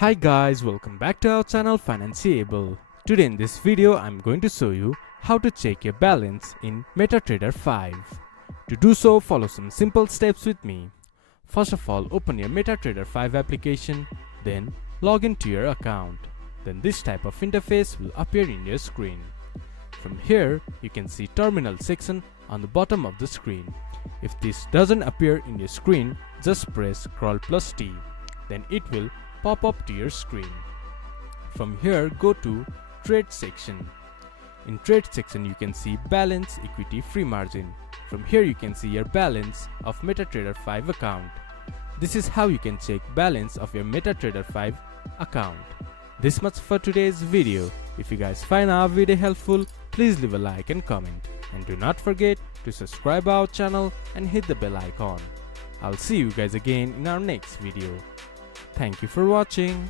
Hi guys, welcome back to our channel Financeable. Today in this video I'm going to show you how to check your balance in MetaTrader 5. To do so, follow some simple steps with me. First of all, open your MetaTrader 5 application, then log into your account. Then this type of interface will appear in your screen. From here, you can see terminal section on the bottom of the screen. If this doesn't appear in your screen, just press Ctrl+T. Then it will pop up to your screen. From here, go to Trade section. In Trade section, you can see Balance, Equity, Free Margin. From here, you can see your balance of MetaTrader 5 account. This is how you can check balance of your MetaTrader 5 account. This much for today's video. If you guys find our video helpful, please leave a like and comment. And do not forget to subscribe our channel and hit the bell icon. I'll see you guys again in our next video. Thank you for watching.